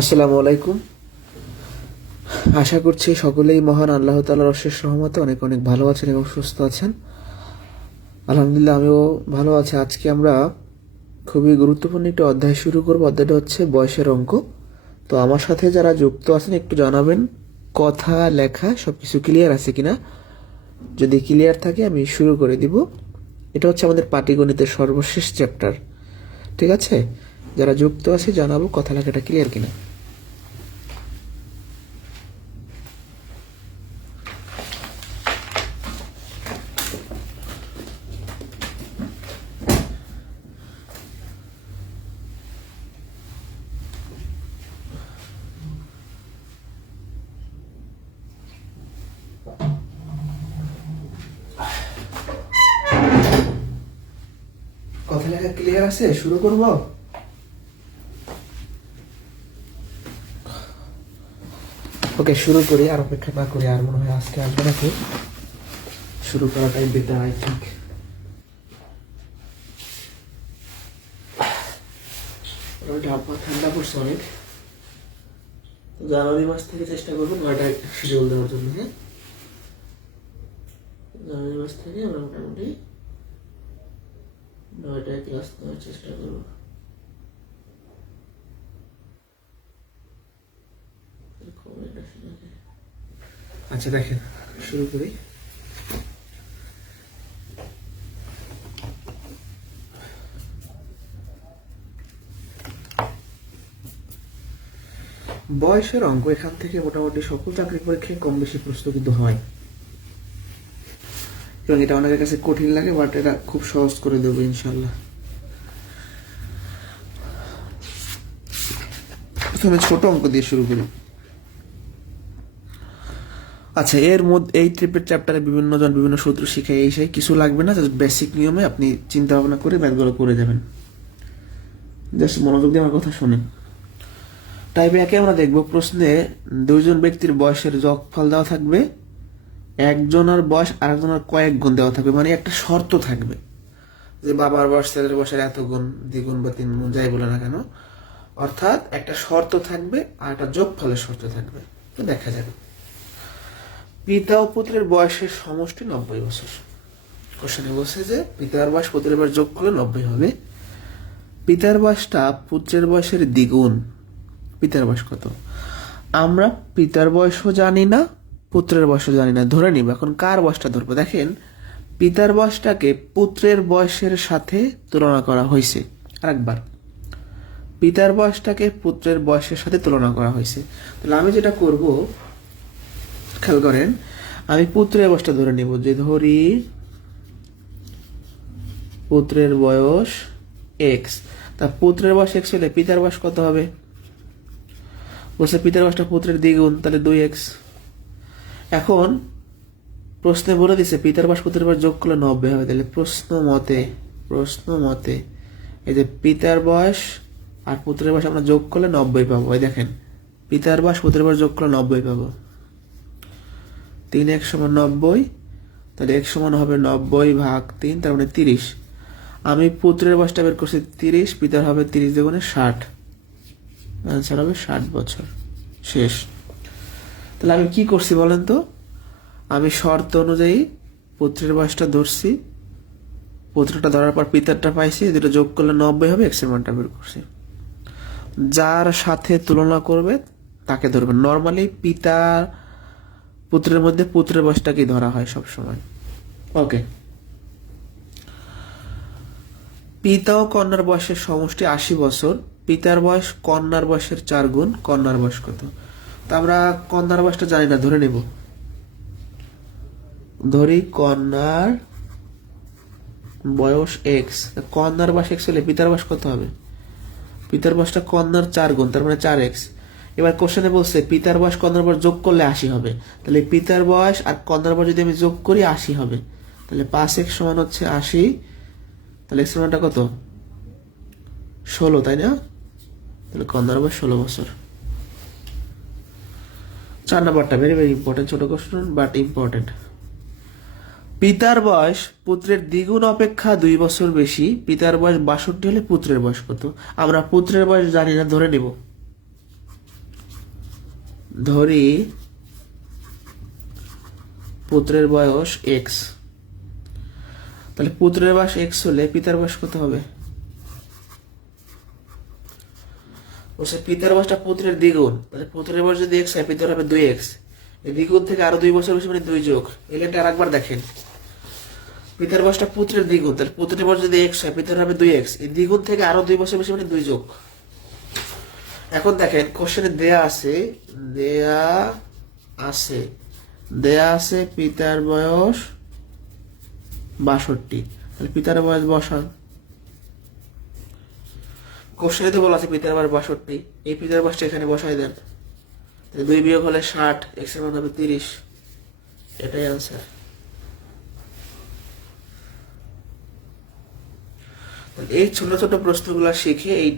আসসালামু আলাইকুম। আশা করছি সকলেই মহান আল্লাহ তাআলার অশেষ রহমতে অনেক অনেক ভালো আছেন এবং সুস্থ আছেন। আলহামদুলিল্লাহ আমিও ভালো আছি। আজকে আমরা খুবই গুরুত্বপূর্ণ একটা অধ্যায় শুরু করব। অধ্যায়টা হচ্ছে বয়সের অঙ্ক। তো আমার সাথে যারা যুক্ত আছেন একটু জানাবেন কথা লেখা সবকিছু ক্লিয়ার আছে কিনা। যদি ক্লিয়ার থাকে আমি শুরু করে দিব। এটা হচ্ছে আমাদের পাটিগণিতের সর্বশেষ চ্যাপ্টার, ঠিক আছে? যারা যুক্ত আছে জানাবো কথা লেখাটা ক্লিয়ার কিনা। কথা লেখা ক্লিয়ার আছে? শুরু করব। ওকে, শুরু করি। আর অপেক্ষা না করি, আর মনে হয় আজকে আসবে নাকি। শুরু করাটাই বেটার, আই থিঙ্ক। ঠান্ডা পড়ছে অনেক। জানুয়ারি মাস থেকে চেষ্টা করবো 9টায় শিডিউল দেওয়ার জন্য। হ্যাঁ, জানুয়ারি মাস থেকে আমরা মোটামুটি 9টায় ক্লাস নেওয়ার চেষ্টা করবো। আচ্ছা দেখেন, শুরু করি। বয়সের অঙ্ক এখান থেকে মোটামুটি সকল চাকরির পরীক্ষায় কম বেশি প্রশ্ন কিন্তু হয়, এবং এটা অনেকের কাছে কঠিন লাগে, বাট এটা খুব সহজ করে দেবো ইনশাল্লাহ। প্রথমে ছোট অঙ্ক দিয়ে শুরু করি। আচ্ছা, এর মধ্যে এই ট্রিপের চ্যাপ্টারে বিভিন্ন জন বিভিন্ন সূত্র শিখে এই সেই কিছু লাগবে না, জাস্ট বেসিক নিয়মে আপনি চিন্তা ভাবনা করে ম্যাথগুলো করে যাবেন। জাস্ট মনোযোগ দিয়ে আমার কথা শোনেন। টাইপ একে আমরা দেখব, প্রশ্নে দুইজন ব্যক্তির বয়সের যোগফল দেওয়া থাকবে। একজনের বয়স আরেকজনের কয়েক গুণ দেওয়া থাকবে, মানে একটা শর্ত থাকবে যে বাবার বয়স ছেলের বয়সের এত গুণ, দ্বিগুণ বা তিন গুণ যাই বলে না কেন, অর্থাৎ একটা শর্ত থাকবে আর একটা যোগফলের শর্ত থাকবে। তো দেখা যাবে পিতা ও পুত্রের বয়সের সমষ্টি 90 বছর। কোশ্চেনে বলছে যে পিতার বয়স পুত্রের বয়স যোগ করলে 90 হবে। পিতার বয়সটা পুত্রের বয়সের দ্বিগুণ। পিতার বয়স কত? আমরা পিতার বয়সও জানি না, পুত্রের বয়সও জানি না। ধরে নিব এখন কার বয়সটা ধরবো। দেখেন, পিতার বয়সটাকে পুত্রের বয়সের সাথে তুলনা করা হয়েছে। আরেকবার, পিতার বয়সটাকে পুত্রের বয়সের সাথে তুলনা করা হয়েছে। তাহলে আমি যেটা করব, খেয়াল করেন, আমি পুত্রের বয়সটা ধরে নিব। যে ধরি পুত্রের বয়স এক্স, তা পুত্রের বয়স এক্স হলে পিতার বয়স কত হবে? বলছে পিতার বয়সটা পুত্রের দ্বিগুণ, তাহলে 2x। এখন প্রশ্নে বলে দিছে পিতার বয়স পুত্রের বয়স যোগ করলে 90 হবে। তাহলে প্রশ্ন মতে এই যে পিতার বয়স আর পুত্রের বয়স আমরা যোগ করলে 90 পাবো। এই দেখেন, পিতার বয়স পুত্রের বয়স যোগ করলে 90 পাবো। 3x = 90, তাহলে x সমান হবে 90/3, তার মানে 30। আমি পুত্রের বয়সটা বের করছি 30, পিতার হবে 30 দ্বিগুণে 60, অ্যান্সার হবে 60 বছর। শেষ। তাহলে আমি কি করছি বলেন তো? আমি শর্ত অনুযায়ী পুত্রের বয়সটা ধরছি, পুত্রটা ধরার পর পিতারটা পাইছি, দুটো যোগ করলে 90 হবে, এক্স এর মানটা বের করছি। যার সাথে তুলনা করবে তাকে ধরবে। নর্মালি পিতা পুত্রের মধ্যে পুত্রের বয়সটাকেই ধরা হয় সব সময়। ওকে, পিতা ও কন্যার বয়সের সমষ্টি 80 বছর। পিতার বয়স কন্যার বয়সের 4 গুণ। কন্যার বয়স কত? তা আমরা কন্যার বয়সটা জানি না, ধরে নিব। ধরি কন্যার বয়স এক্স। কন্যার বয়স এক্স হলে পিতার বয়স কত হবে? পিতার বয়সটা কন্যার 4 গুণ, তার মানে 4x। এবার কোশ্চেনে বলছে পিতার বয়স কন্যার বয়স যোগ করলে 80 হবে। তাহলে পিতার বয়স আর কন্যার বয়স যদি আমি যোগ করি 80 হবে। তাহলে 5x সমান হচ্ছে 80। তাহলে এক্স মানটা কত? 16, তাই না? তাহলে কন্যার বয়স 16 বছর। 4 নাম্বারটা ভেরি ভেরি ইম্পর্টেন্ট, ছোট কোশ্চেন বাট ইম্পর্টেন্ট। পিতার বয়স পুত্রের দ্বিগুণ অপেক্ষা 2 বছর বেশি। পিতার বয়স 62 হলে পুত্রের বয়স কত? আমরা পুত্রের বয়স জানি না, ধরে নিব। ধরি পুত্রের বয়স এক্স, তাহলে পুত্রের বয়স এক্স হলে পিতার বয়স কত হবে? বলছে পিতার বয়সটা পুত্রের দ্বিগুণ, তাহলে পুত্রের বয়স যদি এক্স হয় পিতার হবে 2x, এই দ্বিগুণ থেকে আরো 2 বছর বেশি মানে 2 যোগ। এই লাইনটা আরেকবার দেখেন, পিতার বয়সটা পুত্রের দ্বিগুণ, তাহলে পুত্রের বয়স যদি এক্স হয় পিতার হবে 2x, এই দ্বিগুণ থেকে আরো 2 বছর বেশি মানে 2 যোগ। এখন দেখেন কোশ্চেনে দেয়া আছে পিতার বয়স 62, তাহলে পিতার বয়স বসান। কোশ্চেনে তো বলা আছে পিতার বয়স 62, এই পিতার বয়সটা এখানে বসাই দেন, 2 বিয়োগ হলে 60, x এর মান হবে 30, এটাই আনসার। এই ছোট ছোট প্রশ্নগুলো শিখে এই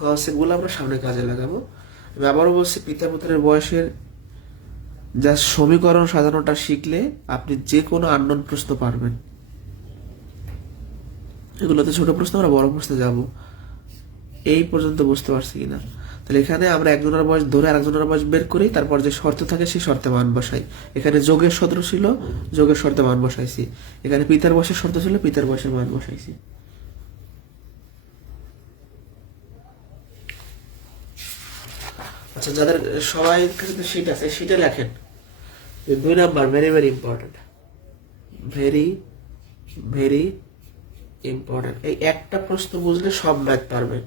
কনসেপ্টগুলো আমরা সামনে কাজে লাগাবো। আমি আবারও বলছি, পিতা পুত্রের বয়সের যা সমীকরণ সাজানোটা শিখলে আপনি যে কোনো আননোন প্রশ্ন পারবেন। এগুলোতে ছোট প্রশ্ন, আমরা বড় প্রশ্নে যাব। এই পর্যন্ত বুঝতে পারছি কিনা? তাহলে এখানে আমরা একজনের বয়স ধরে আরেকজনের বয়স বের করি, তারপর যে শর্ত থাকে সেই শর্তে মান বসাই। এখানে যোগের শর্ত ছিল, যোগের শর্তে মান বসাইছি। এখানে পিতার বয়সের শর্ত ছিল, পিতার বয়সের মান বসাইছি। আচ্ছা, যাদের সবাই কাছে শীট আছে শীটে লেখেন 2 number, very very important, very very important. এই একটা প্রশ্ন বুঝলে সব ম্যাথ পারবেন,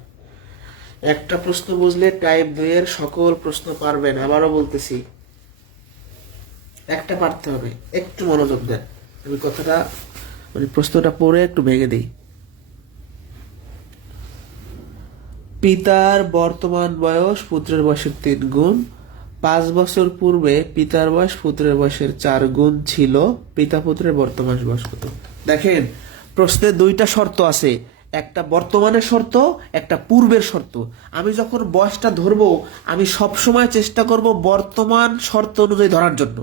একটা প্রশ্ন বুঝলে টাইপ 2 এর সকল প্রশ্ন পারবেন। আবারও বলতেছি, একটা পারতে হবে, একটু মনোযোগ দেন। আমি কথাটা মানে প্রশ্নটা পড়ে একটু ভেঙে দিই। পিতার বর্তমান বয়স পুত্রের বয়সের 3 গুণ। 5 বছর পূর্বে পিতার বয়স পুত্রের বয়সের 4 গুণ ছিল। পিতা পুত্রের বর্তমান বয়স কত? দেখেন, প্রশ্নে 2টা শর্ত আছে, একটা বর্তমানের শর্ত, একটা পূর্বের শর্ত। আমি যখন বয়সটা ধরবো, আমি সবসময় চেষ্টা করব বর্তমান শর্ত অনুযায়ী ধরার জন্য।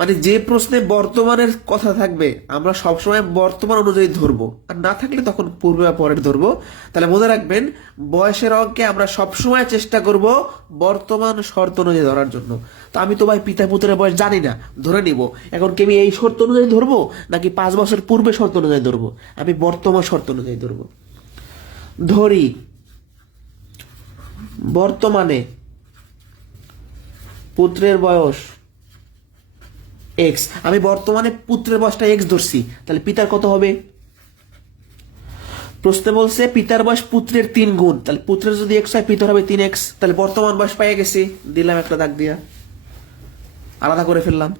মানে যে প্রশ্নে বর্তমানের কথা থাকবে আমরা সবসময় বর্তমান অনুযায়ী ধরবো, আর না থাকলে তখন পূর্বে বা পরের ধরবো। তাহলে মনে রাখবেন, বয়সের অঙ্কে আমরা সবসময় চেষ্টা করব বর্তমান শর্ত অনুযায়ী ধরার জন্য। তো আমি তো ভাই পিতা পুত্রের বয়স জানি না, ধরে নিব। এখন কি আমি এই শর্ত অনুযায়ী ধরবো নাকি 5 বছর পূর্বে শর্ত অনুযায়ী ধরবো? আমি বর্তমান শর্ত অনুযায়ী ধরবো। ধরি বর্তমানে পুত্রের বয়স এক্স, আমি বর্তমানে পুত্রের বয়সটা এক্স ধরছি, তাহলে পিতার কত হবে? প্রশ্নে বলছে পিতার বয়স পুত্রের 3 গুণ, তাহলে পুত্রের যদি এক্স হয় পিতার হবে 3x, তাহলে বর্তমান বয়স পেয়ে গেছি, দিলাম একটা দাগ দিয়া, আলাদা করে ফেললাম।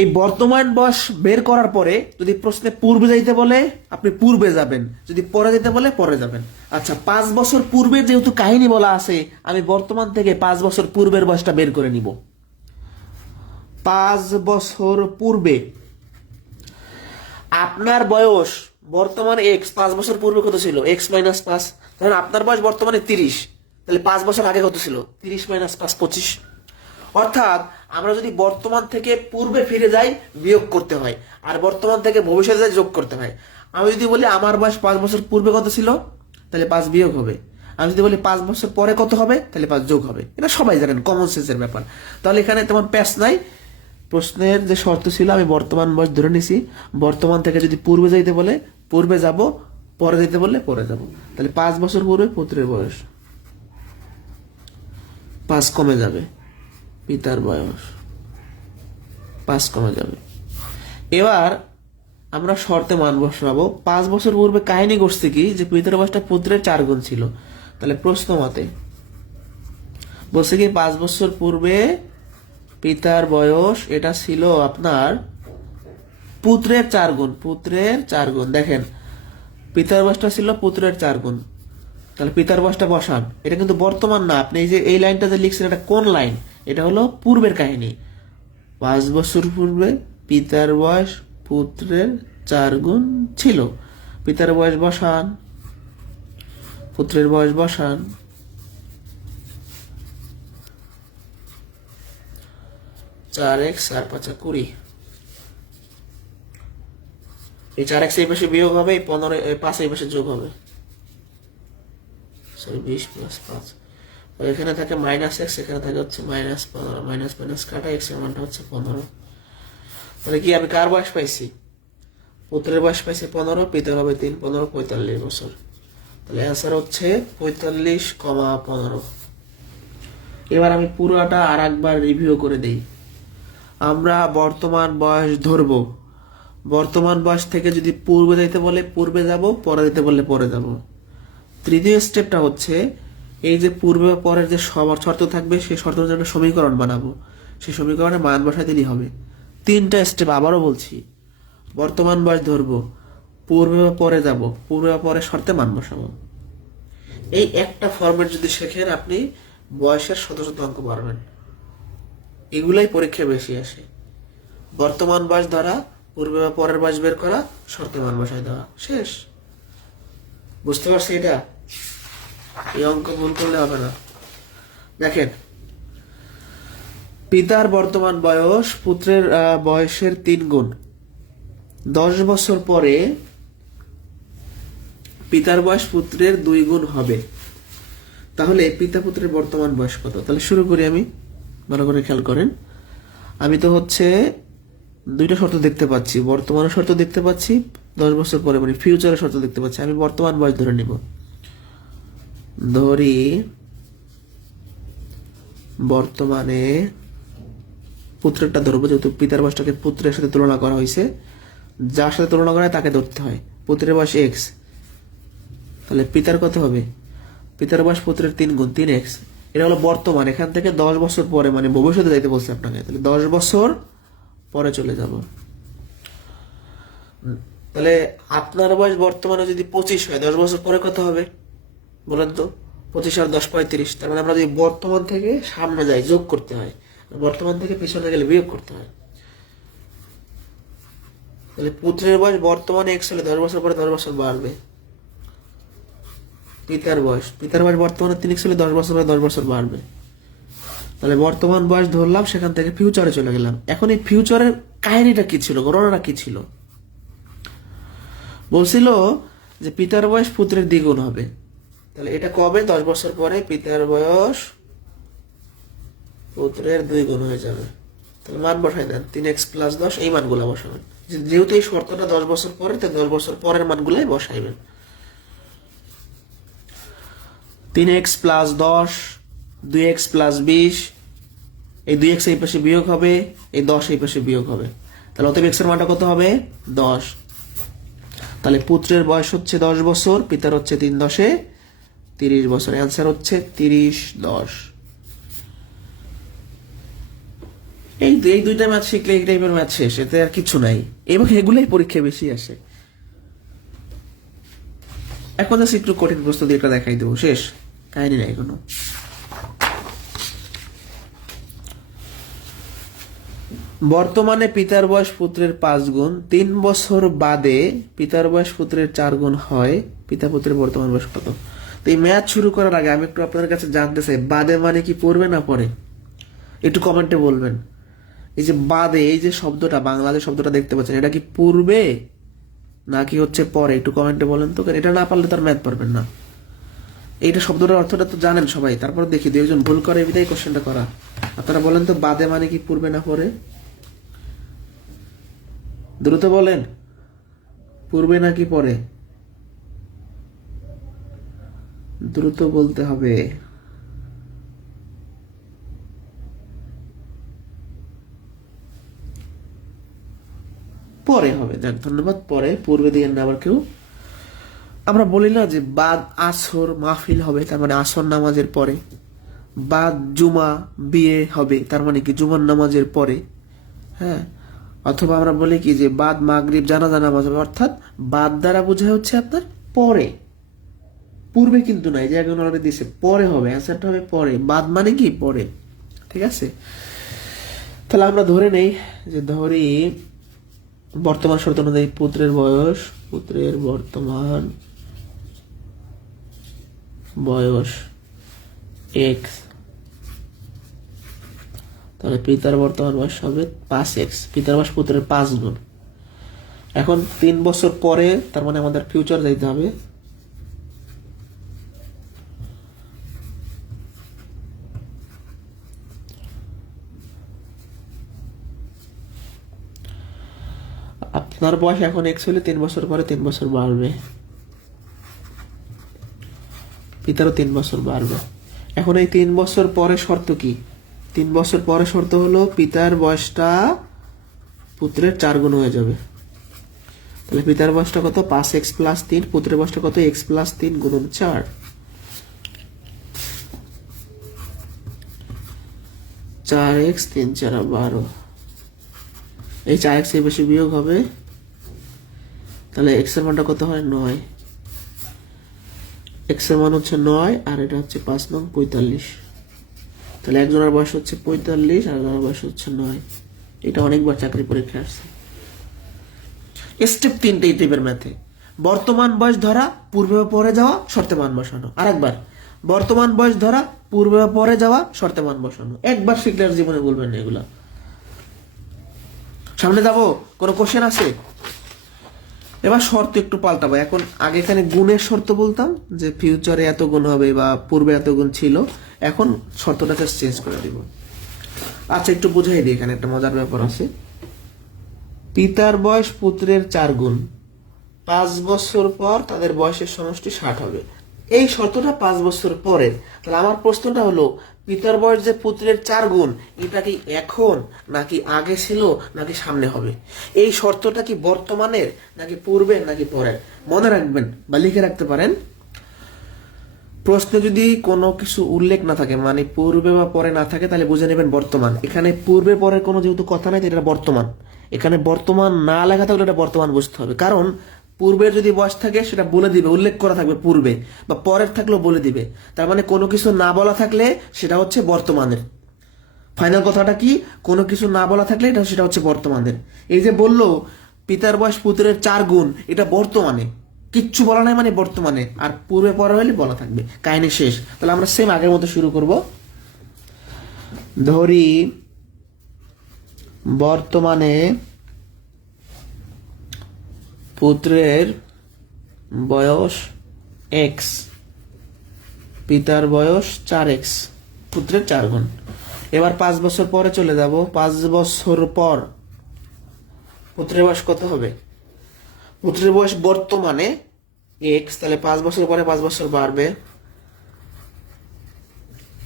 এই বর্তমান বয়স বের করার পরে যদি প্রশ্নে পূর্বে যাইতে বলে আপনি পূর্বে যাবেন, যদি পরে যেতে বলে পরে যাবেন। আচ্ছা, 5 বছর পূর্বের যেহেতু কাহিনী বলা আছে, আমি বর্তমান থেকে 5 বছর পূর্বের বয়সটা বের করে নিব। 5 বছর পূর্বে আপনার বয়স বর্তমানে এক্স, 5 বছর পূর্বে কত ছিল? এক্স মাইনাস 5, তাহলে আপনার বয়স বর্তমানে 30, তাহলে 5 বছর আগে কত ছিল? 30 মাইনাস 5 25। অর্থাৎ আমরা যদি বর্তমান থেকে পূর্বে ফিরে যাই বিয়োগ করতে হয়, আর বর্তমান থেকে ভবিষ্যতে যাই যোগ করতে হয়। আমি যদি বলি আমার বয়স 5 বছর পূর্বে কত ছিল, তাহলে 5 বিয়োগ হবে। আমি যদি বলি 5 বছর পরে কত হবে, তাহলে 5 যোগ হবে। এটা সবাই জানেন, কমন সেন্সের ব্যাপার। তাহলে এখানে তেমন প্যাচ নাই। প্রশ্নের যে শর্ত ছিল আমি বর্তমান বয়স ধরে নিছি, বর্তমান থেকে যদি পূর্বে যাইতে বলে পূর্বে যাব, পরে যেতে বললে পরে যাব। তাহলে 5 বছর পূর্বে পুত্রের বয়স 5 কমে যাবে, পিতার বয়স 5 কমে যাবে। এবার আমরা শর্তে মান বসাবো। 5 বছর পূর্বে কাহিনী ঘটছে কি, যে পিতার বয়সটা পুত্রের 4 গুণ ছিল। তাহলে প্রশ্ন মতে বলছে কি 5 বছর পূর্বে পিতার বয়স এটা ছিল আপনার পুত্রের 4 গুণ, পুত্রের 4 গুণ। দেখেন, পিতার বয়সটা ছিল পুত্রের 4 গুণ, তাহলে পিতার বয়সটা বসান। এটা কিন্তু বর্তমান না, আপনি এই যে এই লাইনটা যে লিখছেন এটা কোন লাইন? এটা হলো পূর্বের কাহিনী। 5 বছর পূর্বে পিতার বয়স পুত্রের 4 গুণ ছিল, পিতার বয়স বসান, পুত্রের বয়স বসান। 4x 4 5 20, এই 4x এই পাশে বিয়োগ হবে, এই 15 5 এই পাশে যোগ হবে, সরি 20 + 5 এখানে থাকে -x, এখানে থাকে হচ্ছে -15, মাইনাস মাইনাস কাটা, x এর মানটা হচ্ছে 15। তাহলে কি আমি কার বয়স পাইছি? পুত্রের বয়স পাইছি 15, পিতার হবে 3, 15, 45 বছর। তাহলে অ্যান্সার হচ্ছে 45,15। এবার আমি পুরোটা আর একবার রিভিউ করে দেই। আমরা বর্তমান বয়স ধরবো, বর্তমান বয়স থেকে যদি পূর্বে যাইতে বলে পূর্বে যাব, পরে যেতে বললে পরে যাব। তৃতীয় স্টেপটা হচ্ছে এই যে পূর্বে বা পরের যে শর্ত থাকবে সেই শর্তের জন্য সমীকরণ বানাবো, সেই সমীকরণে মান বসাই দিলেই হবে। 3টা স্টেপ আবারও বলছি, বর্তমান বয়স ধরবো, পূর্বে বা পরে যাব, পূর্বে বা পরের শর্তে মান বসাবো। এই একটা ফরম্যাট যদি শেখেন আপনি বয়সের শত শত অঙ্ক পারবেন। এগুলাই পরীক্ষায় বেশি আসে। বর্তমান বয়স ধরা, পূর্বে বা পরের বয়স বের করা, শর্তে মান বসাই দেওয়া, শেষ। বুঝতে পারছি এটা? এই অঙ্ক ভুল করলে হবে না। দেখেন, পিতার বর্তমান বয়স পুত্রের বয়সের 3 গুণ। 10 বছর পরে পিতার বয়স পুত্রের 2 গুণ হবে। তাহলে পিতা পুত্রের বর্তমান বয়স কত? তাহলে শুরু করি আমি, ভালো করে খেয়াল করেন। আমি তো হচ্ছে 2টা শর্ত দেখতে পাচ্ছি, বর্তমানের শর্ত দেখতে পাচ্ছি, 10 বছর পরে মানে ফিউচারের শর্ত দেখতে পাচ্ছি। আমি বর্তমান বয়স ধরে নিব, ধরি বর্তমানে পুত্রেরটা ধরবো, যেহেতু পিতার বয়সটাকে পুত্রের সাথে তুলনা করা হয়েছে, যার সাথে তুলনা করা হয় তাকে ধরতে হয়। পুত্রের বয়স x, তাহলে পিতার কত হবে? পিতার বয়স পুত্রের 3 গুণ, 3x। এটা হলো বর্তমান। এখান থেকে 10 বছর পরে মানে ভবিষ্যতে যাইতে বলছে আপনাকে, তাহলে 10 বছর পরে চলে যাব। তাহলে আপনার বয়স বর্তমানে যদি 25 হয়, 10 বছর পরে কত হবে বলেন তো? 25 আর 10 35। তার মানে আমরা যদি বর্তমান থেকে সামনে যাই যোগ করতে হয়, বর্তমান থেকে পিছনে গেলে বিয়োগ করতে হয়। তাহলে পুত্রের বয়স বর্তমানে x হলে 10 বছর পরে 10 বছর বাড়বে। পিতার বয়স বর্তমানে 3x হলে 10 বছর পরে 10 বছর বাড়বে। তাহলে বর্তমান বয়স ধরলাম, সেখান থেকে ফিউচারে চলে গেলাম। এখন এই ফিউচারের কাহিনীটা কি ছিল, ঘটনাটা কি ছিল? বলছিল যে পিতার বয়স পুত্রের দ্বিগুণ হবে। তাহলে এটা কবে? 10 বছর পরে পিতার বয়স পুত্রের 2 গুণ হয়ে যাবে। তাহলে মান বসাই দেন, 3x + 10, এই মানগুলো বসাবেন। যেহেতু এই শর্তটা 10 বছর পরে, তাই 10 বছর পরের মানগুলাই বসাইবেন। 3x + 10, 2x + 20, এই 2x এই পাশে বিয়োগ হবে, এই 10 এই পাশে বিয়োগ হবে। তাহলে অতএব x এর মানটা কত হবে? 10। তাহলে পুত্রের বয়স হচ্ছে 10 বছর, পিতার হচ্ছে 3 × 10 = 30 বছর। অ্যান্সার হচ্ছে 30, 10। এই 2টা ম্যাথ শিখলে এই টাইপের ম্যাথ শেষ, এতে আর কিছু নাই। এবং এগুলাই পরীক্ষায় বেশি আসে। এখন জাস্ট একটু কঠিন প্রশ্ন দিয়ে একটা দেখাই দেবো, শেষ, কাহিনী নাই কোনো। বর্তমানে পিতার বয়স পুত্রের 5 গুণ, 3 বছর বাদে পিতার বয়স পুত্রের 4 গুণ হয়, পিতা পুত্রের বর্তমান বয়স কত? তো এই ম্যাথ শুরু করার আগে আমি একটু আপনাদের কাছে জানতে চাই, বাদে মানে কি পড়বে না পরে? একটু কমেন্টে বলবেন। এই যে বাদে, এই যে শব্দটা, বাংলাদেশ শব্দটা দেখতে পাচ্ছেন, এটা কি পূর্বে নাকি হচ্ছে পরে? একটু কমেন্টে বলেন তো, এটা না পারলে তার ম্যাথ পারবেন না। এইটা শব্দটার অর্থটা তো জানেন সবাই, তারপর দেখি 2 একজন ভুল করে, এটাই কোশ্চেনটা করা। আপনারা বলেন তো, বাদে মানে কি পূর্বে না পরে? দ্রুত বলেন, পূর্বে নাকি পরে? দ্রুত বলতে হবে। পরে হবে। যাক, ধন্যবাদ। পরে, পূর্বে দিয়ে না আবার কেউ। আমরা বলি না যে বাদ আসর মাহফিল হবে, তার মানে আসর নামাজের পরে। বাদ জুমা বিয়ে হবে, তার মানে কি জুমার নামাজের পরে। হ্যাঁ, অথবা আমরা বলি কি যে বাদ মাগরিব জানাজা নামাজ হবে, অর্থাৎ বাদ দ্বারা বোঝায় হচ্ছে আপনার পরে, পূর্বে কিন্তু নাই, যে এখন অলরেডি দিয়েছে পরে হবে, অ্যান্সারটা হবে পরে। বাদ মানে কি পরে, ঠিক আছে? তাহলে আমরা ধরে নেই যে, ধরি বর্তমান শর্ত অনুযায়ী পুত্রের বর্তমান বয়স x, তাহলে পিতার বর্তমান বয়স হবে 5x, পিতার বয়স পুত্রের 5 গুণ। এখন 3 বছর পরে, তার মানে আমাদের ফিউচার যাইতে হবে। আপনার বয়স এখন এক্স হলে 3 বছর পরে 3 বছর বাড়বে, পিতারও 3 বছর বাড়বে। এখন এই 3 বছর পরে শর্ত কি? 3 বছর পরে শর্ত হলো পিতার বয়সটা পুত্রের 4 গুণ হয়ে যাবে। তাহলে পিতার বয়সটা কত? 5x + 3, পুত্রের বয়সটা কত? x + 3 গুণন 4। 4x 3 4 12। এই 4x এর বেশি বিয়োগ হবে, তাহলে x এর মানটা কত হয়? 9। x এর মান হচ্ছে 9 আর এটা হচ্ছে 5 নং 45। তাহলে একজনের বয়স হচ্ছে 45 আর একজনের বয়স হচ্ছে 9। এটা অনেকবার চাকরি পরীক্ষা আসছে। স্টেপ 3 এই টাইপের ম্যাথে। বর্তমান বয়স ধরা, পূর্বে বা পরে যাওয়া, শর্তে মান বসানো। আরেকবার, বর্তমান বয়স ধরা, পূর্বে বা পরে যাওয়া, শর্তে মান বসানো। একবার শিখলে আর জীবনে বলবেন না এগুলা। সামনে যাবো, কোনো কোশ্চেন আছে? এবার শর্ত একটু পাল্টাবো। এখন আগে এখানে গুণের শর্ত বলতাম যে ফিউচারে এত গুণ হবে বা পূর্বে এত গুণ ছিল, এখন শর্তটাকে চেঞ্জ করে দিব। আচ্ছা একটু বুঝাই দিই, এখানে একটা মজার ব্যাপার আছে। পিতার বয়স পুত্রের 4 গুণ, 5 বছর পর তাদের বয়সের সমষ্টি 60 হবে। এই শর্তটা 5 বছর পরে। তাহলে আমার প্রশ্নটা হলো, পিতার বয়স যে পুত্রের 4 গুণ, এটা কি এখন নাকি আগে ছিল নাকি সামনে হবে? এই শর্তটা কি বর্তমানের নাকি পূর্বের নাকি পরের? মনে রাখবেন বা লিখে রাখতে পারেন। প্রশ্নে যদি কোনো কিছু উল্লেখ না থাকে, মানে পূর্বে বা পরে না থাকে, তাহলে বুঝে নেবেন বর্তমান। এখানে পূর্বে পরের কোনো যেহেতু কথা নাই, এটা বর্তমান। এখানে বর্তমান না লেখা থাকলে এটা বর্তমান বুঝতে হবে, কারণ পূর্বের যদি বয়স থাকে সেটা বলে দিবে, উল্লেখ করা থাকবে পূর্বে, বা পরের থাকলেও বলে দিবে। তার মানে কোনো কিছু না বলা থাকলে সেটা হচ্ছে বর্তমানের। ফাইনাল কথাটা কি? কোনো কিছু না বলা থাকলে সেটা হচ্ছে বর্তমানের। এই যে বললো পিতার বয়স পুত্রের 4 গুণ, এটা বর্তমানে, কিচ্ছু বলা নাই মানে বর্তমানে, আর পূর্বে পরে হলে বলা থাকবে। কাহিনী শেষ। তাহলে আমরা সেম আগের মতো শুরু করব। ধরি বর্তমানে পুত্রের বয়স x, পিতার বয়স 4x, পুত্রের 4 গুণ। এবার 5 বছর পরে চলে যাব। 5 বছর পর পুত্রের বয়স কত হবে? পুত্রের বয়স বর্তমানে x, তাহলে 5 বছর পরে 5 বছর বাড়বে,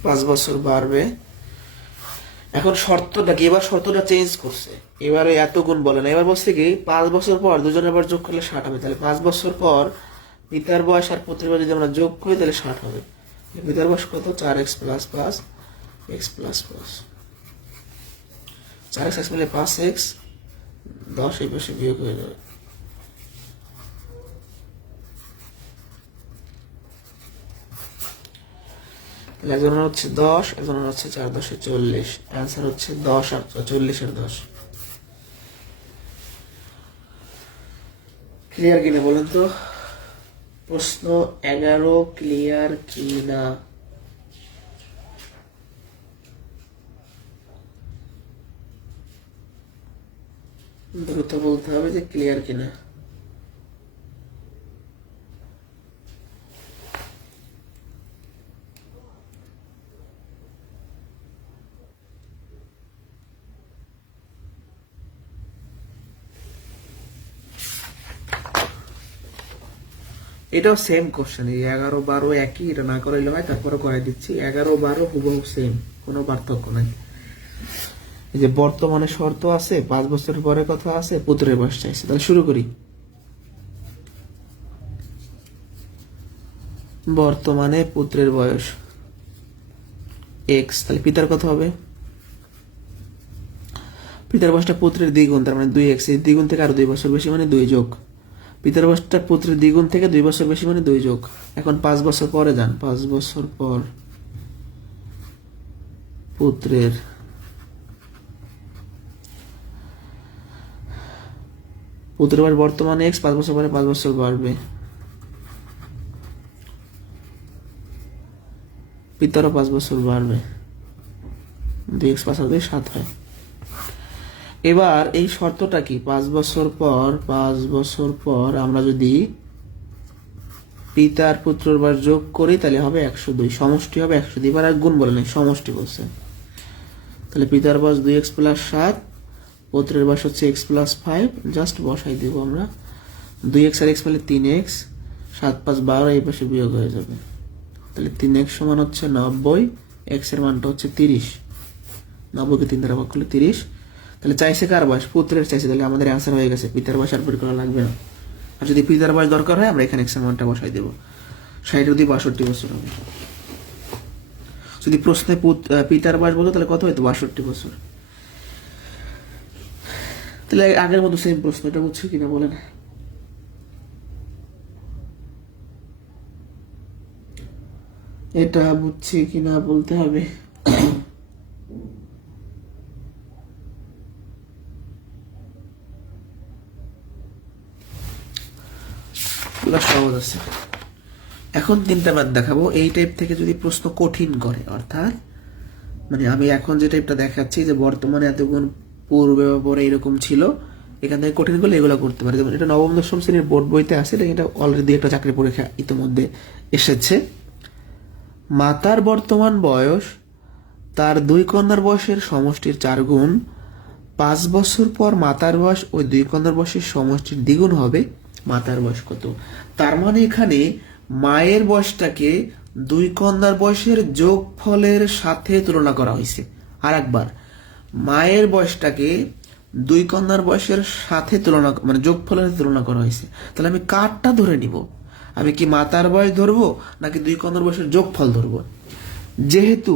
5 বছর বাড়বে। এখন শর্তটা কি? এবার শর্তটা চেঞ্জ করছে। এবারে এত গুণ বলে না, এবার বলছে কি 5 বছর পর দুজনে আবার যোগ করলে 60 হবে। তাহলে 5 বছর পর পিতার বয়স আর পুত্রের বয়স যদি আমরা যোগ করি তাহলে 60 হবে। পিতার বয়স কত? 4x + x ++ 4x মিলে 5x, 10 এই পাশে বিয়োগ হয়ে যাবে। একজনের হচ্ছে 10, একজনের হচ্ছে 4 × 10 = 40। অ্যান্সার হচ্ছে 10 আর 40 এর 10। ক্লিয়ার কিনা বলেন তো? প্রশ্ন 11 ক্লিয়ার কিনা? দ্রুত বলতে হবে যে ক্লিয়ার কিনা। এটাও সেম কোশ্চেন, এই 11 12 একই, এটা না করাইলে হয়, তারপরে করাই দিচ্ছি। 11 12 হুবহু সেম, কোনো পার্থক্য নাই। এই যে বর্তমানে শর্ত আছে, 5 বছর পরে কথা আছে, পুত্রের বয়স চাইছে। তাহলে শুরু করি। বর্তমানে পুত্রের বয়স x, তাহলে পিতার কত হবে? পিতার বয়সটা পুত্রের দ্বিগুণ, তার মানে 2x। এই দ্বিগুণ থেকে আরো 2 বছর বেশি মানে 2 যোগ। পিতার বয়সটা পুত্রের দ্বিগুণ থেকে 2 বছর বেশি মানে 2 যোগ। এখন 5 বছর পরে যান। 5 বছর পর পুত্রের বয়স বর্তমানে x, 5 বছর পরে 5 বছর বাড়বে, পিতারও 5 বছর বাড়বে। 2x + 2 7 হয়। এবার এই শর্তটা কি? 5 বছর পর আমরা যদি পিতার পুত্রের বয়স যোগ করি তাহলে হবে 102, সমষ্টি হবে 102। এবার আর গুণ বলে নাই, সমষ্টি বলছে। তাহলে পিতার বয়স 2x + 7 পুত্রের বয়স হচ্ছে x+5, জাস্ট বসাই দেবো আমরা। 2x আর x পেলে 3x, 7 5 12, এই পাশে বিয়োগ হয়ে যাবে। তাহলে 3x সমান হচ্ছে 90, x এর মানটা হচ্ছে 30। 90কে 3 দ্বারা ভাগ করলে 30। তাহলে চাইছে কার বয়স? পুত্রের চাইছে। তাহলে আমাদের অ্যান্সার হয়ে গেছে, পিতার বয়স আর বের করা লাগবে না। আর যদি পিতার বয়স দরকার হয় আমরা এখানে x এর মানটা বসাই দেবো। 60 যদি 62 বছর হবে। যদি প্রশ্নে পিতার বয়স বলতো তাহলে কত হইতো? 62 বছর। তাহলে আগের মতো সেম প্রশ্ন, এটা বুঝছো কিনা বলেন? এটা বুঝছি কিনা বলতে হবে। সহজ আছে। এখন 3টা ম্যাথ দেখাবো। এই টাইপ থেকে যদি প্রশ্ন কঠিন করে, অর্থাৎ মানে আমি এখন যে টাইপটা দেখাচ্ছি যে বর্তমানে এতক্ষণ পূর্বে বা পরে এরকম ছিল, এখান থেকে কঠিন করলে এগুলো করতে পারে। যেমন এটা নবম দশম শ্রেণীর বোর্ড বইতে আছে, এটা অলরেডি একটা চাকরি পরীক্ষা ইতিমধ্যে এসেছে। মাতার বর্তমান বয়স তার 2 কন্যার বয়সের সমষ্টির 4 গুণ। 5 বছর পর মাতার বয়স ওই 2 কন্যার বয়সের সমষ্টির দ্বিগুণ হবে। মাতার বয়স কত? তার মানে এখানে মায়ের বয়সটাকে 2 কন্যার বয়সের যোগফলের সাথে তুলনা করা হয়েছে। আর একবার, মায়ের বয়সটাকে 2 কন্যার বয়সের সাথে তুলনা, মানে যোগফলের তুলনা করা হয়েছে। তাহলে আমি কারটা ধরে নিব? আমি কি মাতার বয়স ধরবো নাকি 2 কন্যার বয়সের যোগফল ধরবো? যেহেতু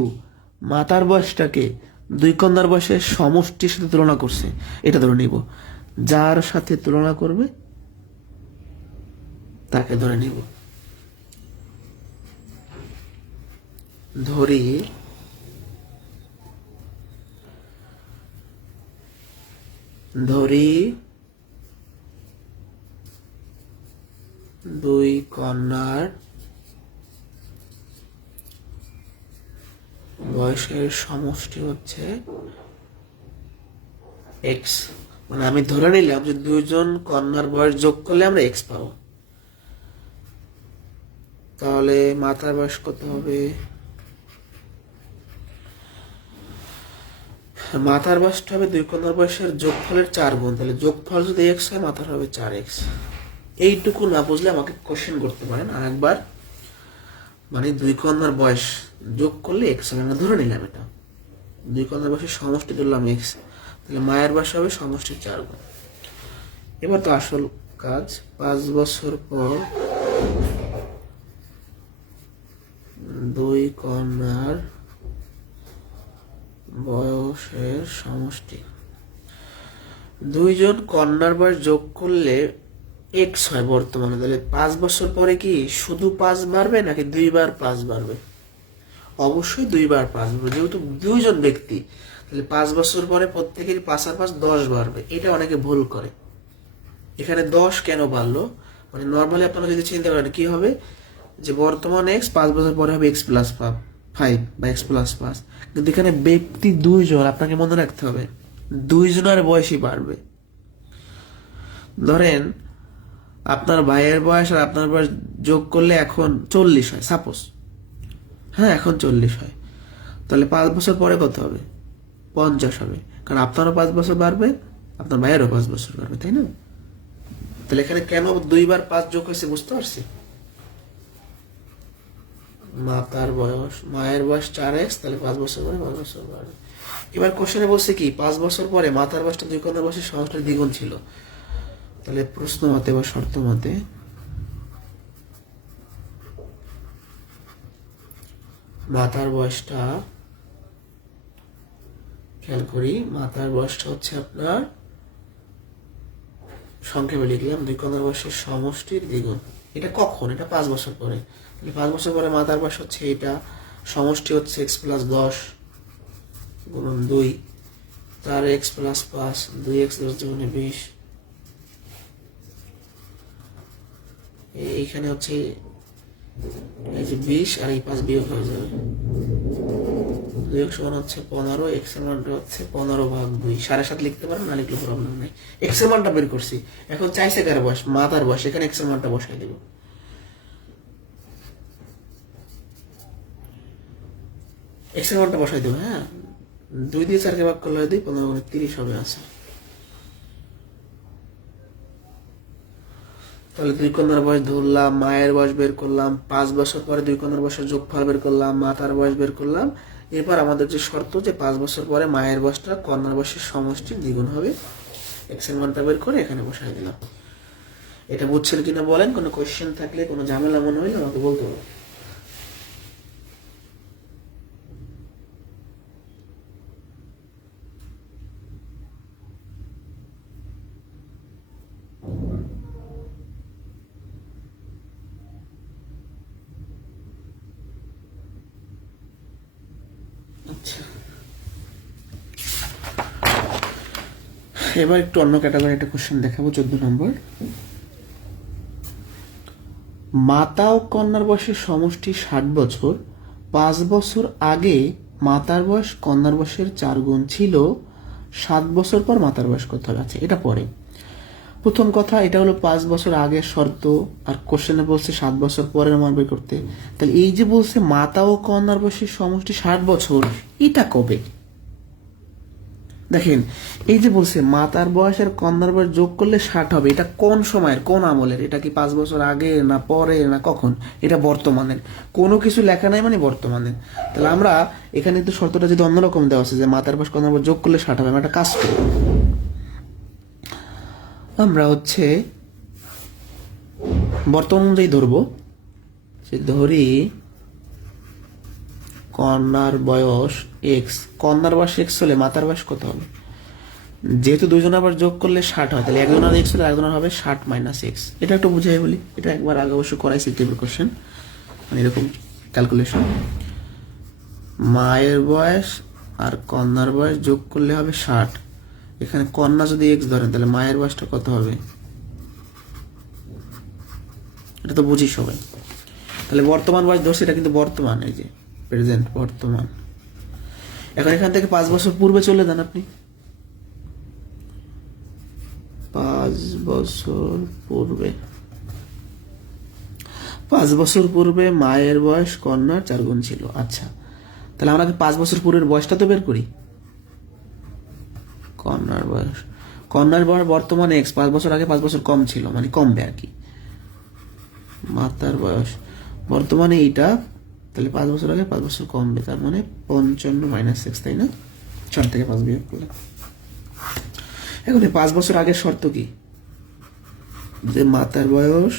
মাতার বয়সটাকে 2 কন্যার বয়সের সমষ্টির সাথে তুলনা করছে, এটা ধরে নিব। যার সাথে তুলনা করবে তাকে ধরে নিব। ধরি 2 কন্যার বয়সের সমষ্টি হচ্ছে x। মানে আমি ধরে নিলাম যে 2 জন কন্যার বয়স যোগ করলে আমরা x পাবো। তাহলে মাতার বয়স কত হবে? মাতার বয়সটা হবে 2 কন্যার বয়সের যোগফলের 4 গুণ। তাহলে যোগফল যদি x হয়, মাতার হবে 4x। এইটুকু না বুঝলে আমাকে কোশ্চেন করতে পারেন আর একবার। মানে 2 কন্যার বয়স যোগ করলে x হবে, আমরা ধরে নিলাম এটা। 2 কন্যার বয়সের সমষ্টি ধরলাম x, তাহলে মায়ের বয়স হবে সমষ্টির 4 গুণ। এবার তো আসল কাজ। 5 বছর পর 2 কন্যার বয়সের সমষ্টি। 2 জন কন্যার বয়স যোগ করলে x হয় বর্তমানে। তাহলে 5 বছর পরে কি শুধু 5 বাড়বে নাকি 2 বার 5 বাড়বে? অবশ্যই 2 বার 5 বাড়বে, যেহেতু 2 জন ব্যক্তি। তাহলে 5 বছর পরে প্রত্যেকের 5 আর 5 10 বাড়বে। এটা অনেকে ভুল করে। এখানে 10 কেন বাড়লো? মানে নর্মালি আপনারা যদি চিন্তা করেন কি হবে, যে বর্তমান x 5 বছর পরে হবে x+5 বা x+5, কিন্তু এখানে ব্যক্তি 2 জন। আপনাকে মনে রাখতে হবে 2 জনের বয়সই বাড়বে। ধরেন আপনার ভাইয়ের বয়স আর আপনার বয়স যোগ করলে এখন 40 হয়, সাপোজ। হ্যাঁ, এখন 40 হয়। তাহলে 5 বছর পরে কত হবে? 50 হবে। কারণ আপনারও 5 বছর বাড়বে, আপনার ভাইয়েরও 5 বছর বাড়বে, তাই না? তাহলে এখানে কেন 2 বার 5 যোগ হয়েছে বুঝতে পারছি? মাতার বয়স, মায়ের বয়স 4x, তাহলে 5 বছর পরে 5 বছর বাড়বে। এবার কোশ্চেনে বলছে কি 5 বছর পরে মাতার বয়সটা 2 কন্যার বয়সের সমষ্টির দ্বিগুণ ছিল। তাহলে প্রশ্ন মতে বা শর্ত মতে মাতার বয়সটা, খেয়াল করি, মাতার বয়সটা হচ্ছে আপনার, সংক্ষেপে লিখলাম 2 কন্যার বয়সের সমষ্টির দ্বিগুণ। এটা কখন? এটা 5 বছর পরে। তাহলে 5 বছর পরে মাতার বয়স হচ্ছে এটা, সমষ্টি হচ্ছে x+10 গুণন 2, তার x+5, 2x 10 দুগুণে 20। এইখানে হচ্ছে এই যে 20 আর এই 5 বিয়োগ হয়ে যাবে। 2x সমান হচ্ছে 15, x এর মানটা হচ্ছে 15/2। 7.5 লিখতে পারেন, না লিখলে প্রবলেম নেই। x এর মানটা বের করছি। এখন চাইছে কার বয়স? মাতার বয়স। এখানে x এর মানটা বসাই দেব। x এর মানটা বসাই দেব। হ্যাঁ, 2 দিয়ে 4 কে ভাগ করলে 2, 15 গুণে 30 হবে আছে। তাহলে 2 কন্যার বয়স ধরলাম, মায়ের বয়স বের করলাম, 5 বছর পরে 2 কন্যার বয়সের যোগফল বের করলাম, মাতার বয়স বের করলাম। এরপর আমাদের যে শর্ত যে 5 বছর পরে মায়ের বয়সটা কন্যার বয়সের সমষ্টির দ্বিগুণ হবে, এক্স এর মানটা বের করে এখানে বসাই দিলাম। এটা বুঝছেন কিনা বলেন, কোনো কোয়েশ্চেন থাকলে, কোনো ঝামেলা মনে হইলে আমাকে বলতে হবে। আচ্ছা, এবার একটু অন্য ক্যাটাগরি একটা কোশ্চেন দেখাবো। 14 নম্বর, মাতা ও কন্যার বয়সের সমষ্টি 60 বছর। 5 বছর আগে মাতার বয়স কন্যার বয়সের 4 গুণ ছিল। 7 বছর পর মাতার বয়স কত হবে? আচ্ছা, এটা পরে। প্রথম কথা, এটা হলো 5 বছর আগের শর্ত, আর কোশ্চেনে বলছে 7 বছর পরের মান বের করতে। তাহলে এই যে বলছে মাতা ও কন্যার বয়সের সমষ্টি 60 বছর, এটা কবে? দেখেন, এই যে বলছে মাতার বয়স আর কন্যার বয়স যোগ করলে 60 হবে, এটা কোন সময়ের, কোন আমলের? এটা কি 5 বছর আগে, না পরে, না কখন? এটা বর্তমানের। কোনো কিছু লেখা নাই মানে বর্তমানের। তাহলে আমরা এখানে তো শর্তটা যদি অন্যরকম দেওয়া আছে যে মাতার বয়স কন্যার বয়স যোগ করলে 60 হবে, আমরা একটা কাজ করি। আমরা বর্তমান অনুযায়ী ধরবো, যে ধরি কন্যার বয়স এক্স, কন্যার বয়স এক্স হলে মাতার বয়স কত হবে? যেহেতু দুজন আবার যোগ করলে 60 হয়, তাহলে একজনের এক্স হলে একজনের হবে 60 মাইনাস এক্স। এটা একটু বুঝাই বলি, এটা একবার আগে অবশ্য করাইছি টেবিল কোশ্চেন, মানে এরকম ক্যালকুলেশন। মায়ের বয়স আর কন্যার বয়স যোগ করলে হবে 60। এখানে কন্যা যদি এক্স ধরেন, তাহলে মায়ের বয়সটা কত হবে? এটা তো বুঝি সবাই। তাহলে বর্তমান বয়স ধরছি, এটা কিন্তু বর্তমান, এই যে প্রেজেন্ট, বর্তমান। এখন এখান থেকে 5 বছর পূর্বে চলে যান আপনি। 5 বছর পূর্বে, 5 বছর পূর্বে মায়ের বয়স কন্যার 4 গুণ ছিল। আচ্ছা, তাহলে আমরা 5 বছর পূর্বের বয়সটা তো বের করি। কন্যার বয়স বর্তমানে এক্স, 5 বছর আগে 5 বছর কম ছিল, মানে কমবে আর কি। মাতার বয়স বর্তমানে এইটা, তাহলে 5 বছর আগে 5 বছর কমবে, তার মানে 55 মাইনাস এক্স, তাই না? 4 থেকে 5 বিয়োগ করলে। এখন 5 বছর আগের শর্ত কি? যে মাতার বয়স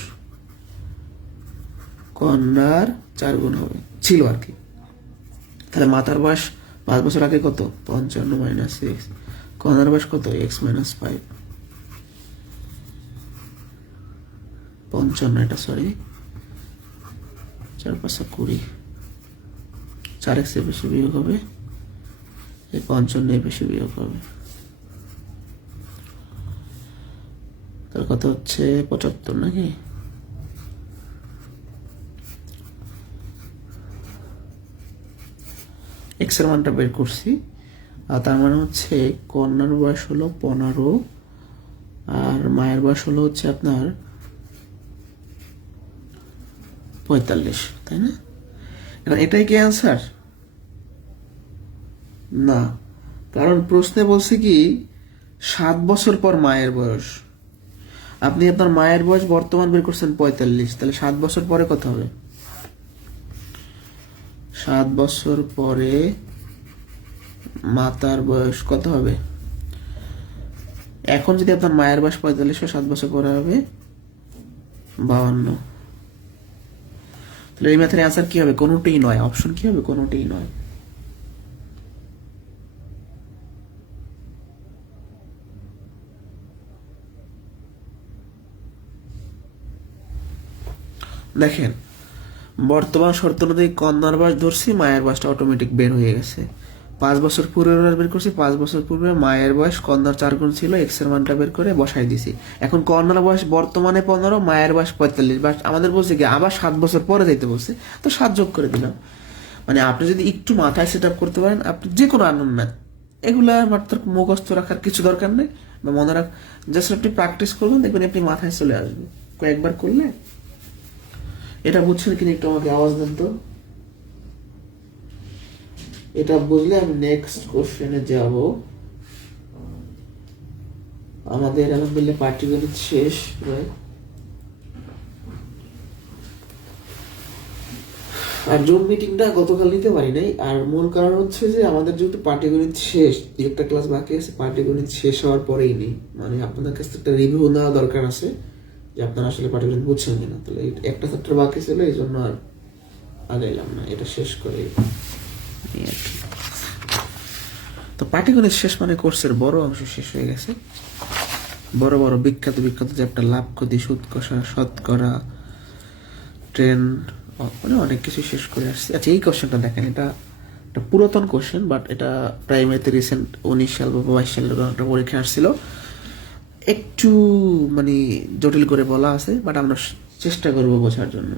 কন্যার 4 গুণ হবে, ছিল আর কি। তাহলে মাতার বয়স 5 বছর আগে কত? 55 মাইনাস এক্স। কন্যার বয়স কত? X minus 5। 55, এটা সরি, 4 5 20, 4 এক্স এর বেশি বিয়োগ হবে, এই 55 এর বেশি বিয়োগ হবে, তার কত হচ্ছে? 75 নাকি? এক্স এর মানটা বের করছি, আর তার মানে হচ্ছে কন্যার বয়স হলো 15 আর মায়ের বয়স হলো হচ্ছে আপনার 45, তাই না? এখন এটাই কি অ্যান্সার? না, কারণ প্রশ্নে বলছে কি 7 বছর পর মায়ের বয়স। আপনি আপনার মায়ের বয়স বর্তমান বের করছেন 45, তাহলে 7 বছর পরে কত হবে? 7 বছর পরে মাতার বয়স কত হবে? এখন যদি আপনার মায়ের বয়স 45 হয়, 7 বছর পরে হবে 52। তাহলে এই ম্যাথের অ্যান্সার কি হবে? কোনোটাই নয়। অপশন কি হবে? কোনোটাই নয়। দেখেন, বর্তমান শর্ত অনুযায়ী কন্যার বয়স ধরছি, মায়ের বয়সটা অটোমেটিক বের হয়ে গেছে। 5 বছর পূর্বের বয়স বের করছি, 5 বছর পূর্বে মায়ের বয়স কন্যার 4 গুণ ছিল, এক্স এর মানটা বের করে বসাই দিছি। এখন কন্যার বয়স বর্তমানে 15, মায়ের বয়স 45, বাট আমাদের বলছে কি আবার 7 বছর পরে যাইতে বলছে, তো 7 যোগ করে দিলাম। মানে আপনি যদি একটু মাথায় সেট আপ করতে পারেন, আপনি যে কোনো আনন্দ ম্যাথ, এগুলা মাত্র মুখস্থ রাখার কিছু দরকার নেই, বা মনে রাখ, জাস্ট আপনি প্র্যাকটিস করবেন, দেখবেন আপনি মাথায় চলে আসবে কয়েকবার করলে। এটা বুঝছেন কিনা একটু আমাকে আওয়াজ দেন তো। এটা বুঝলে আমি নেক্সট কোশ্চেনে যাব। আমাদের আলহামদুলিল্লাহ পাটিগণিত শেষ প্রায়। আর জুম মিটিংটা গতকাল নিতে পারি নাই, আর মূল কারণ হচ্ছে যে আমাদের যেহেতু পাটিগণিত শেষ, একটা ক্লাস বাকি আছে, পাটিগণিত শেষ হওয়ার পরেই নেই, মানে আপনাদের কাছে একটা রিভিউ নেওয়া দরকার আছে যে আপনারা আসলে পাটিগণিত বুঝছেন কিনা। তাহলে একটা চ্যাপ্টার বাকি ছিল, এই জন্য আর আগাইলাম না, এটা শেষ করে এই আর কি। তো পাটিগণিত শেষ মানে কোর্সের বড় অংশ শেষ হয়ে গেছে। বড় বড় বিখ্যাত বিখ্যাত চ্যাপ্টার, লাভ ক্ষতি, সুদ কষা, শতকরা, ট্রেন্ড, মানে অনেক কিছু শেষ করে আসছি। আচ্ছা, এই কোশ্চেনটা দেখেন, এটা একটা পুরাতন কোশ্চেন, বাট এটা প্রাইমারিতে রিসেন্ট 19 সাল বা 22 সালের একটা পরীক্ষা আসছিল। একটু মানে জটিল করে বলা আছে, বাট আমরা চেষ্টা করবো বোঝার জন্য,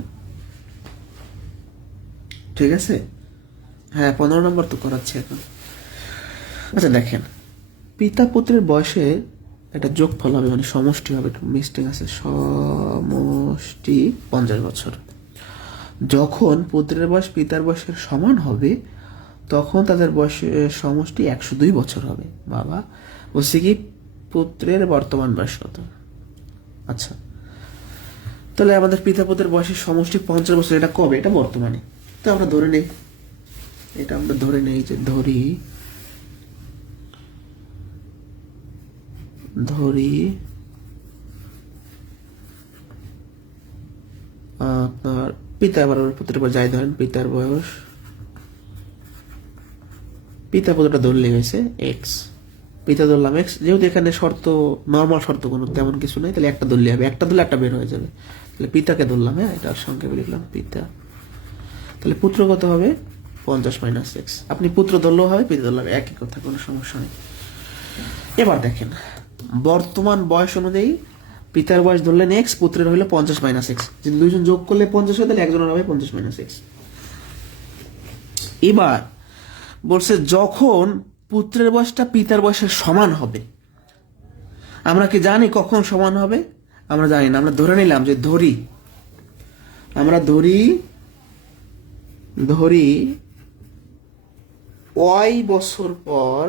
ঠিক আছে? হ্যাঁ, 15 নম্বর তো করাচ্ছে এখন। আচ্ছা দেখেন, পিতা পুত্রের বয়সে একটা যোগফল হবে, মানে সমষ্টি হবে, একটু মিস্টেক আছে, সমষ্টি 50 বছর। যখন পুত্রের বয়স পিতার বয়সের সমান হবে তখন তাদের বয়সের সমষ্টি 102 বছর হবে। বাবা বলছে কি পুত্রের বর্তমান বয়স কত? আচ্ছা, তাহলে আমাদের পিতা পুত্রের বয়সের সমষ্টি 50 বছর, এটা কবে? এটা বর্তমানে। তো আমরা ধরে নেই, এটা আমরা ধরে নেই যে ধরি আপনার পিতা বরাবর পুত্রের বয়স যাই ধরেন, পিতার বয়স, পিতা পুত্রটা ধরলে হয়েছে এক্স, পিতা ধরলাম এক্স, যেহেতু এখানে শর্ত নর্মাল শর্ত কোনো তেমন কিছু নেই, তাহলে একটা ধরলে হবে, একটা ধরলে একটা বের হয়ে যাবে, তাহলে পিতাকে ধরলাম, হ্যাঁ এটার সংক্ষেপে লিখলাম পিতা। তাহলে পুত্র কত হবে? 50 মাইনাস এক্স। আপনি পুত্র ধরলেও হবে, পিতা ধরলাম, একই কথা, কোনো সমস্যা নেই। এবার দেখেন, বর্তমান বয়স অনুযায়ী পিতার বয়স ধরলেন এক্স, পুত্রের হইলো 50 মাইনাস এক্স, যদি দুইজন যোগ করলে 50 হয়, তাহলে একজনের হবে 50 মাইনাস এক্স। এবার বলছে যখন পুত্রের বয়সটা পিতার বয়সের সমান হবে, আমরা কি জানি কখন সমান হবে? আমরা জানি না, আমরা ধরে নিলাম যে আমরা ধরি ওয়াই বছর পর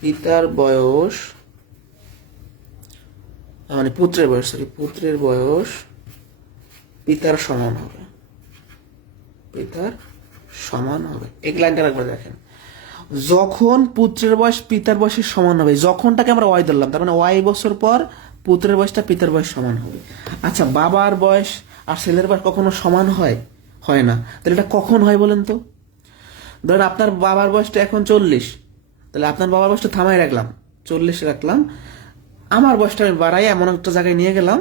পিতার বয়স, মানে পুত্রের বয়স পিতার সমান হবে, এক লাইনটা একবার দেখেন, যখন পুত্রের বয়স পিতার বয়সের সমান হবে, যখনটাকে আমরা ওয়াই ধরলাম, তার মানে ওয়াই বছর পর পুত্রের বয়সটা পিতার বয়স সমান হবে। আচ্ছা, বাবার বয়স আর ছেলের বয়স কখনো সমান হয় না, তাহলে এটা কখন হয় বলেন তো? ধরেন আপনার বাবার বয়সটা এখন 40, তাহলে আপনার বাবার বয়সটা থামাই রাখলাম, 40 রাখলাম, আমার বয়সটা আমি বাড়াই এমন একটা জায়গায় নিয়ে গেলাম,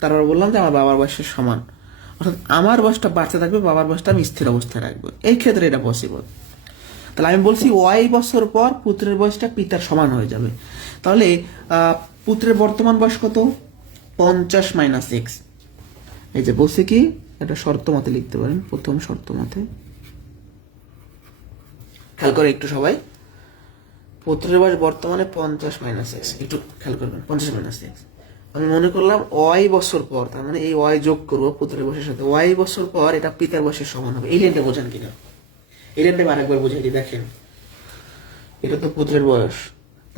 তারপর বললাম যে আমার বাবার বয়সের সমান, অর্থাৎ আমার বয়সটা বাড়তে থাকবে, বাবার বয়সটা আমি স্থির অবস্থায় রাখবো, এই ক্ষেত্রে এটা পসিবল। তাহলে আমি বলছি ওয়াই বছর পর পুত্রের বয়সটা পিতার সমান হয়ে যাবে। তাহলে পুত্রের বর্তমান বয়স কত? 50 মাইনাস এক্স। এই যে বলছে কি, এটা শর্ত মতে লিখতে পারেন, প্রথম শর্ত মতে খেয়াল করে একটু সবাই, পুত্রের বয়স বর্তমানে 50 মাইনাস এক্স, একটু খেয়াল করবেন, 50 মাইনাস এক্স। আমি মনে করলাম ওয়াই বছর পর, তার মানে এই ওয়াই যোগ করবো পুত্রের বয়সের সাথে, ওয়াই বছর পর এটা পিতার বয়সের সমান হবে। এই লাইনটা বোঝেন কিনা? এই লাইনটা আরেকবার বুঝাই দিই, দেখেন এটা তো পুত্রের বয়স,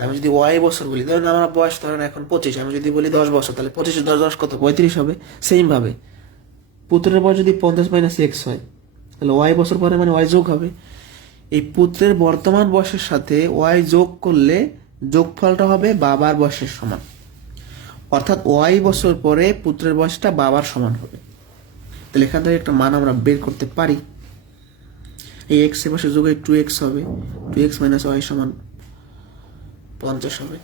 আমি যদি ওয়াই বছর বলি, ধরেন আমার বয়স ধরেন এখন 25, আমি যদি বলি 10 বছর, তাহলে 25 10 কত? 35 হবে। সেম ভাবে পুত্রের বয়স যদি 50 মাইনাস এক্স হয়, তাহলে ওয়াই বছর পরে মানে ওয়াই যোগ হবে, এই পুত্রের বর্তমান বয়সের সাথে ওয়াই যোগ করলে যোগফলটা হবে বাবার বয়সের সমান, অর্থাৎ ওয়াই বছর পরে পুত্রের বয়সটা বাবার সমান হবে। তাহলে এখান থেকে একটা মান আমরা বের করতে পারি, এই এক্স এর পাশে যোগ 2x হবে, 2x মাইনাস ওয়াই সমান 50 হবে।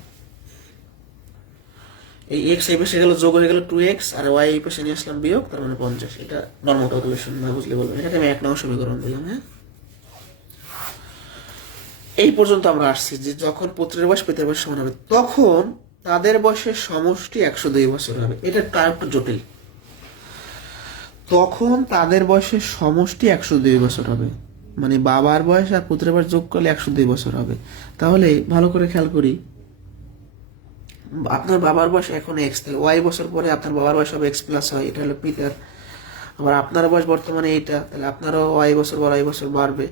এই এক্স এই পাশে গেল যোগ হয়ে গেল 2x, আর ওয়াই এই পাশে নিয়ে আসলাম বিয়োগ, তার মানে 50। এটা নর্মাল ক্যালকুলেশন না বুঝলে বলবেন, এটাকে আমি 1 নং সমীকরণ বললাম। হ্যাঁ, এই পর্যন্ত আমরা আসছি যে যখন পুত্রের বয়স পিতার বয়স সমান হবে তখন তাদের বয়সের সমষ্টি 102 বছর হবে। এটা একটু জটিল, তখন তাদের বয়সের সমষ্টি 102 বছর হবে, মানে বাবার বয়স আর পুত্রের বয়স যোগ করলে 102 বছর হবে। তাহলে ভালো করে খেয়াল করি, আপনার বাবার বয়স এখন এক্স, তাহলে ওয়াই বছর পরে আপনার বাবার বয়স হবে এক্স প্লাস ওয়াই, এটা হলো পিতার। আবার আপনার বয়স বর্তমানে এইটা, তাহলে আপনারও ওয়াই বছর পর ওয়াই বছর বাড়বে।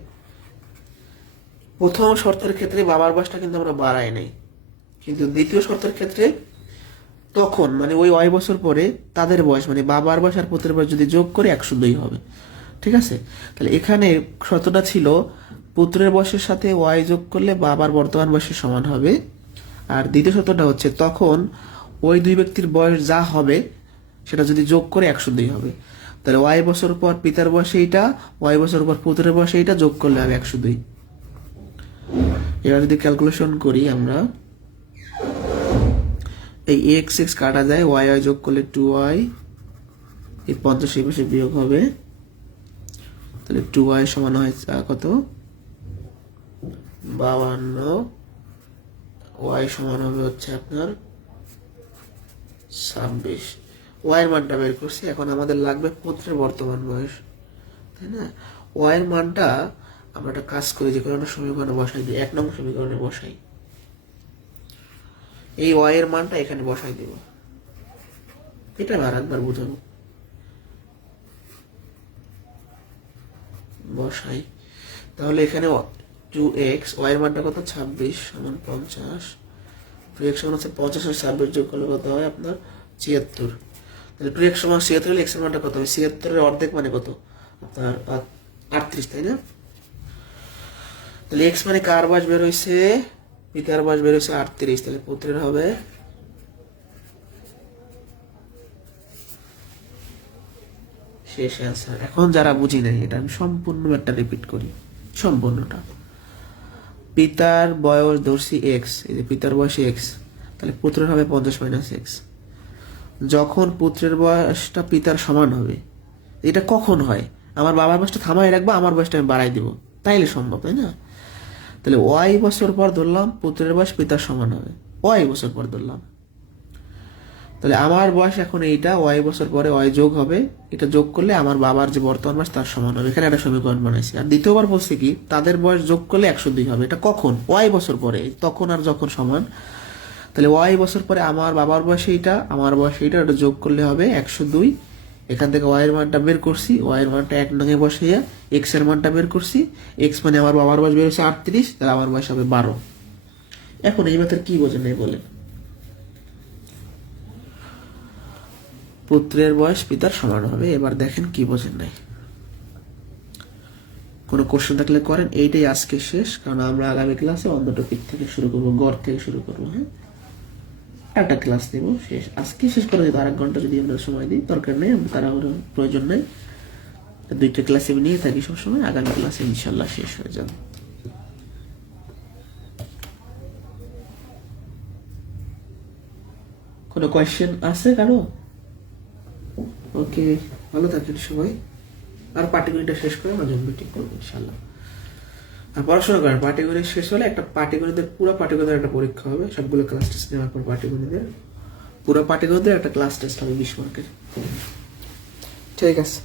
প্রথম শর্তের ক্ষেত্রে বাবার বয়সটা কিন্তু আমরা বাড়াই নাই, কিন্তু দ্বিতীয় শর্তের ক্ষেত্রে তখন মানে ওই ওয়াই বছর পরে তাদের বয়স মানে বাবার বয়স আর পুত্রের বয়স যদি যোগ করে 102 হবে। ঠিক আছে, তাহলে এখানে শর্তটা ছিল পুত্রের বয়সের সাথে ওয়াই যোগ করলে বাবার বর্তমান বয়সের সমান হবে। আর দ্বিতীয় শর্তটা হচ্ছে তখন ওই দুই ব্যক্তির বয়স যা হবে সেটা যদি যোগ করে 102 হবে। তাহলে ওয়াই বছর পর পিতার বয়স এইটা, ওয়াই বছর পর পুত্রের বয়স এইটা, যোগ করলে হবে 102। এবার যদি ক্যালকুলেশন করি আমরা, এই এক্স এক্স কাটা যায়, ওয়াই ওয়াই যোগ করলে 2y, এই 50 এই পাশে বিয়োগ হবে, তাহলে 2y সমান হয় কত 52, ওয়াই সমান হবে হচ্ছে আপনার 26। ওয়াই এর মানটা বের করছি, এখন আমাদের লাগবে পুত্রের বর্তমান বয়স, তাই না? ওয়াই এর মানটা আমরা একটা কাজ করি, যে কোনো একটা সমীকরণে বসাই দিই, 1 নং সমীকরণে বসাই, এই ওয়াই এর মানটা এখানে বসাই দেব, এটা আর একবার বুঝাবো। বসাই, তাহলে এখানে 2x, ওয়াই এর মানটা কত 26 সমান 50, 2x সমান হচ্ছে 50 আর 26 যোগ করলে কত হয় আপনার 76। তাহলে 2x সমান 76 হলে x এর মানটা কত হবে, 76 এর অর্ধেক মানে কত আপনার 38, তাই না? তাহলে x মানে কার বয়স বের হইছে, পিতার বয়স বের হইছে 38, তাহলে পুত্রের হবে শেষ অ্যান্সার। এখন যারা বুঝি নাই এটা আমি সম্পূর্ণ একটা রিপিট করি, সম্পূর্ণটা। পিতার বয়স ধরছি এক্স, এই যে পিতার বয়স এক্স, তাহলে পুত্রের হবে 50 মাইনাস এক্স। যখন পুত্রের বয়সটা পিতার সমান হবে, এটা কখন হয়, আমার বাবার বয়সটা থামাই রাখবো, আমার বয়সটা আমি বাড়াই দিব, তাইলে সম্ভব, তাই না? তাহলে ওয়াই বছর পর ধরলাম পুত্রের বয়স পিতার সমান হবে, ওয়াই বছর পর ধরলাম, তাহলে আমার বয়স এখন এইটা, ওয়াই বছর পরে ওয়াই যোগ হবে, এটা যোগ করলে আমার বাবার যে বর্তমান বয়স তার সমান হবে। এখানে একটা সমীকরণ বানাইছি। আর দ্বিতীয়বার বলছি কি, তাদের বয়স যোগ করলে 102 হবে, এটা কখন, ওয়াই বছর পরে, তখন আর যখন সমান। তাহলে ওয়াই বছর পরে আমার বাবার বয়স এইটা, আমার বয়স এইটা, এটা যোগ করলে হবে 102। এখান থেকে ওয়াই এর মানটা বের করছি, ওয়াই এর মানটা 1 নঙে বসাইয়া এক্স এর মানটা বের করছি, এক্স মানে আমার বাবার বয়স বের হচ্ছে 38, তাহলে আমার বয়স হবে 12। এখন এই ম্যাথের কি বোঝেন নাই বলেন? পুত্রের বয়স পিতার সমান হবে। এবার দেখেন কি বোঝেন নাই, কোনো কোশ্চেন থাকলে করেন। এইটাই আজকে শেষ, কারণ আমরা আগামী ক্লাসে অন্য টপিক থেকে শুরু করবো, গড় থেকে শুরু করবো। হ্যাঁ, একটা ক্লাস দেবো, শেষ আজকে শেষ করে দেবো, 1 ঘন্টা যদি আমরা সময় দিই, দরকার নেই, তারা প্রয়োজন নেই, 2টা ক্লাসে নিয়ে থাকি সবসময়, আগামী ক্লাসে ইনশাল্লাহ শেষ হয়ে যাবে। কোনো কোয়েশ্চেন আছে কারো? ওকে, ভালো থাকেন সবাই। আর পাটিগণিতটা শেষ করে আমরা জন্য মিটিং করবো ইনশাল্লাহ। আর পড়াশোনা করেন, পাটিগণিত শেষ হলে একটা পাটিগণিতের পুরো পাটিগণিতের একটা পরীক্ষা হবে, সবগুলো ক্লাস টেস্ট নেওয়ার পর পাটিগণিতের পুরো পাটিগণিতের একটা ক্লাস টেস্ট হবে 20 মার্কের। ঠিক আছে।